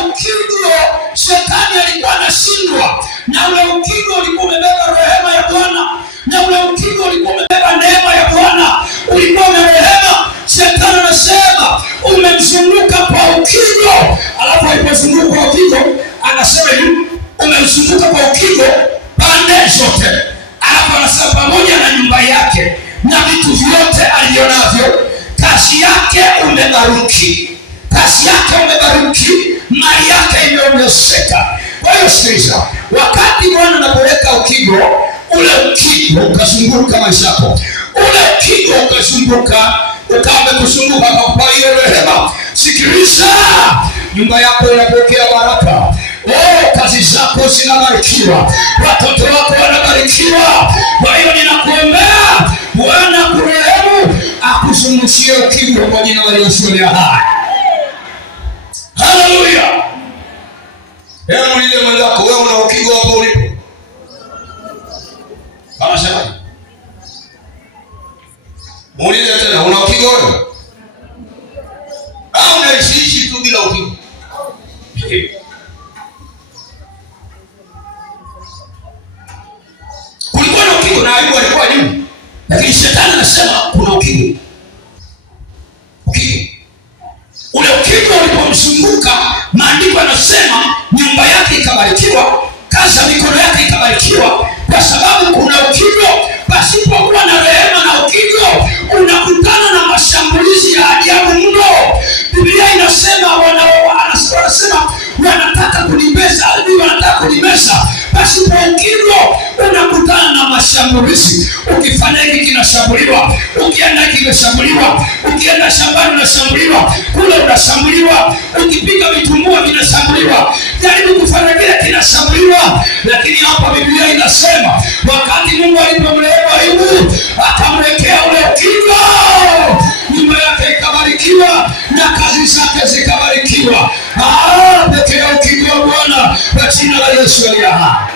ukigo shetani alikuwa anashindwa, na ule ukigo ulikuwa umebeba rehema ya Bwana, na ule ukigo ulikuwa umebeba neema ya Bwana, ulikuwa na rehema. Shetani anasema umemzunguka kwa ukigo, alafu alipozunguka kwa ukigo anasema umemzunguka kwa ukigo pande zote, alafu anasema pamoja na nyumba yake na vitu vyote alionavyo, kazi yake umebariki, kazi yake umebariki, mali yake imeongezeka. Kwa hiyo sikiliza, wakati Bwana anapoweka ukigo, ule ukigo ukazunguka maisha yako, ule ukigo ukazunguka, ukawa kuzunguka kwa hiyo rehema. Sikiliza, nyumba yako inapokea baraka. Kazi zako zinabarikiwa, watoto wako wanabarikiwa. Kwa hiyo ninakuombea Bwana kurehemu, akuzungushie ukigo kwa jina la Yesu aliye hai. Haleluya. Hebu muulize mwenzako, wewe una ukigo hapo ulipo? Kama sema. Muulize tena, una ukigo wewe? Au unaishi tu bila ukigo? Kulikuwa na ukigo na Ayubu alikuwa juu, lakini shetani anasema kuna ukigo. Ule ukigo ulipomzunguka, maandiko yanasema nyumba yake ikabarikiwa, kazi ya mikono yake ikabarikiwa, kwa sababu kuna ukigo. Pasipokuwa na rehema na ukigo, unakutana na mashambulizi ya ajabu mno. Biblia inasema wanasema wanataka kunimeza, wanataka kunimeza. Pasipo ukigo unakutana na mashambulizi. Ukifanya hiki kinashambuliwa, ukienda hiki kinashambuliwa, ukienda shambani unashambuliwa, kule unashambuliwa, ukipiga vitumbua vinashambuliwa, jaribu kufanya kile kinashambuliwa. Lakini hapa Biblia inasema wakati Mungu alipomrehemu Ayubu, akamwekea ule ukigo, nyumba yake ikabarikiwa na kazi zake zikabarikiwa. Pekee ukigo Bwana kwa jina la Yesu aliye hai.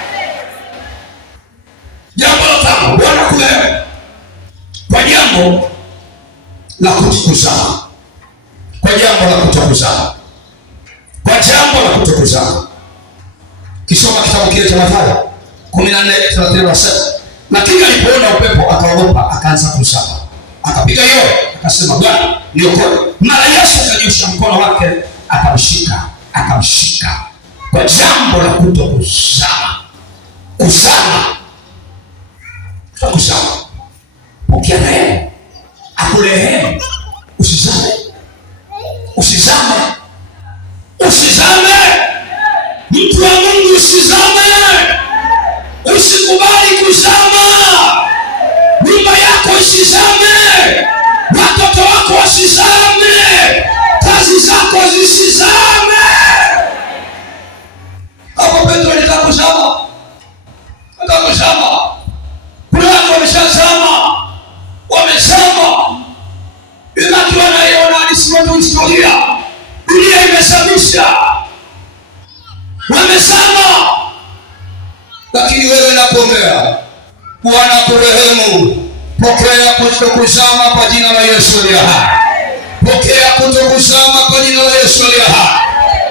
Jambo la tano, Bwana kurehemu kwa jambo la kutokuzaa. Kwa jambo la kutokuzaa. Kwa jambo la kutokuzaa. Kisoma kitabu kile cha Mathayo 14:37. Lakini alipoona upepo akaogopa, akaanza kuzama. Akapiga yowe, akasema Bwana niokoe. Mara Yesu akanyosha mkono wake, akamshika. Kwa jambo la kutokuzaa. Kutokuzaa. Pokea rehema. Akurehemu. Usizame. Mtu wa Mungu usizame. Usikubali kuzama. Nyumba yako isizame. Watoto wako wasizame. Kazi zako zisizame. Hapo Petro alitaka kuzama. Kuna watu wameshazama. Inaki wanaiona hadithi historia. Dunia imesamisha. Wamezama. Lakini wewe nakuombea, Bwana kurehemu. Pokea kutokuzama kwa jina la Yesu aliye hai. Pokea kutokuzama kwa jina la Yesu aliye hai.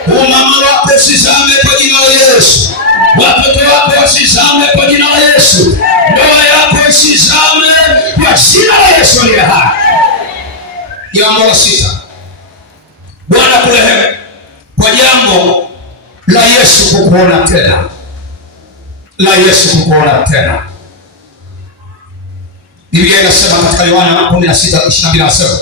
Mama wako usizame kwa jina la Yesu. Watoto wako wasizame kwa jina la Yesu. Ndoa yako isizame kwa jina la Yesu aliye hai. Jambo la sita, Bwana kurehemu kwa jambo la Yesu kukuona tena. Biblia inasema katika Yohana 16:22 inasema,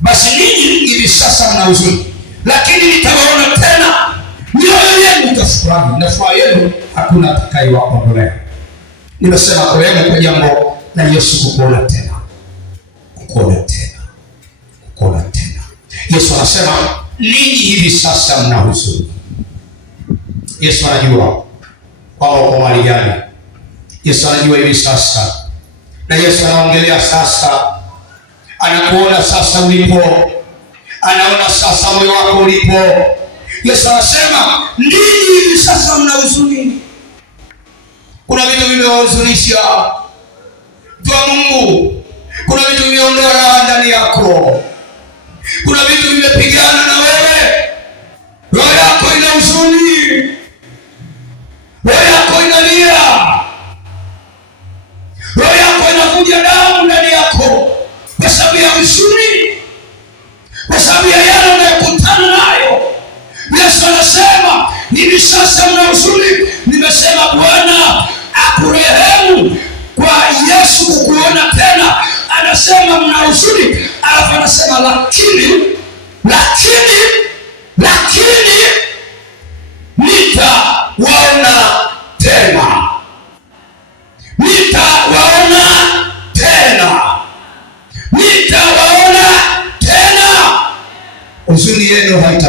basi ninyi hivi sasa mna huzuni, lakini nitawaona tena, mioyo yenu itafurahi, na furaha yenu hakuna atakayewaondolea. Nimesema kurehemu kwa jambo la Yesu kukuona tena. Yesu anasema ninyi hivi sasa mna huzuni. Yesu anajua kwamba uko mahali gani. Yesu anajua hivi sasa, na Yesu anaongelea sasa. Anakuona sasa ulipo, anaona sasa moyo wako ulipo. Yesu anasema ninyi hivi sasa mna huzuni. Kuna vitu vimewahuzunisha kwa Mungu. Kuna vitu vimeondoa raha ndani yako. Kuna vitu vimepigana na wewe. Roho yako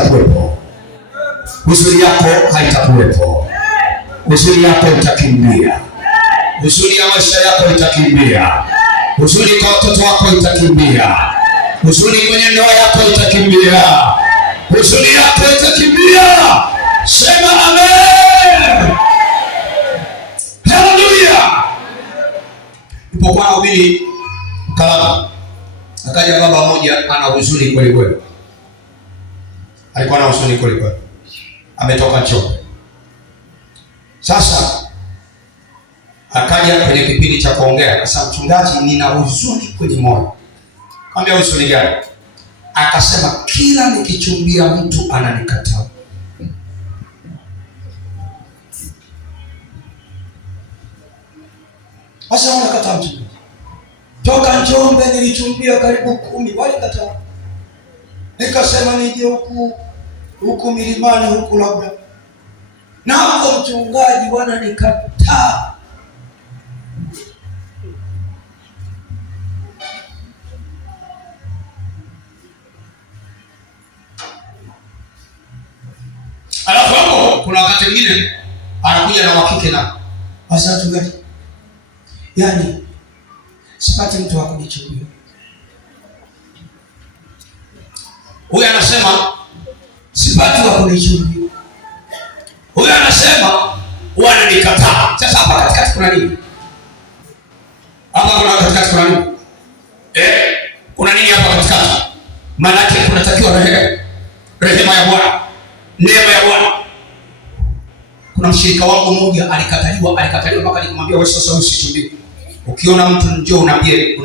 haitakuwepo, huzuni yako haitakuwepo, huzuni yako itakimbia, huzuni ya maisha yako itakimbia, huzuni kwa watoto wako itakimbia, huzuni kwenye ndoa yako itakimbia, huzuni yako itakimbia. Sema amen. Haleluya. Nilipokuwa nahubiri Mkalama, akaja baba mmoja ana huzuni kweli kweli. Alikuwa na huzuni kweli kweli. Ametoka Njombe. Sasa akaja kwenye kipindi cha kuongea, akasema mchungaji, nina huzuni kwenye moyo. Kaambia huzuni gani? Akasema kila nikichumbia mtu ananikataa. Sasa wanakataa mtu. Toka Njombe nilichumbia karibu 10, walikataa. Nikasema nije huku milimani huku labda. Na hapo mchungaji wananikataa. Alafu hapo kuna wakati mwingine anakuja na wakike na hasa mchungaji, yaani sipati mtu wa kunichumbia. Huyu anasema sipati wa kunichumbia, huyu anasema wananikataa. Sasa hapa katikati kuna nini? Hapa kuna katikati kuna nini? Kuna nini hapa katikati? Maana yake kunatakiwa rehema ya Bwana, neema ya Bwana. Kuna mshirika wangu mmoja alikataliwa mpaka nikamwambia wewe sasa usichumbie. Ukiona mtu njoo unaambie.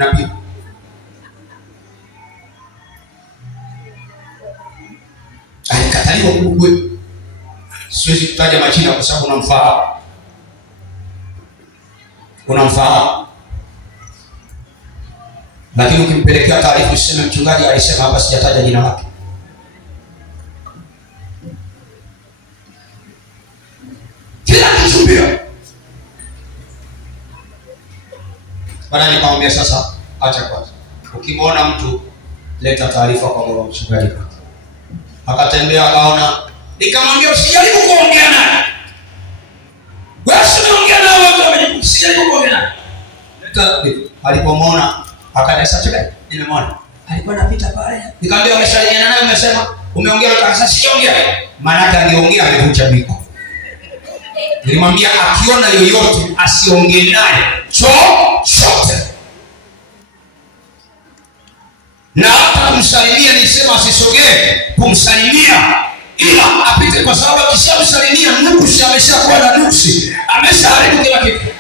Alikataliwa kweli. Siwezi kutaja majina kwa sababu unamfahamu. Lakini ukimpelekea taarifa useme mchungaji alisema hapa, sijataja jina lake. Kila kichumbia. Bwana nikamwambia sasa acha kwanza. Ukimwona mtu leta taarifa kwa mchungaji. Akatembea akaona, nikamwambia usijaribu kuongea naye. Wewe usiongea naye, watu wamejaribu, usijaribu kuongea naye. Leta. Alipomwona akanesa cheke, nimemwona. Alikuwa anapita pale. Nikamwambia umeshauriana naye, umesema umeongea na kanisa, siongea. Maana yake angeongea angevunja miko. Nilimwambia akiona yoyote asiongee naye chochote. Na hata kumsalimia nilisema asisogee kumsalimia, ila apite, kwa sababu akishamsalimia nuksi ameshakuwa na nuksi, ameshaharibu kila kitu.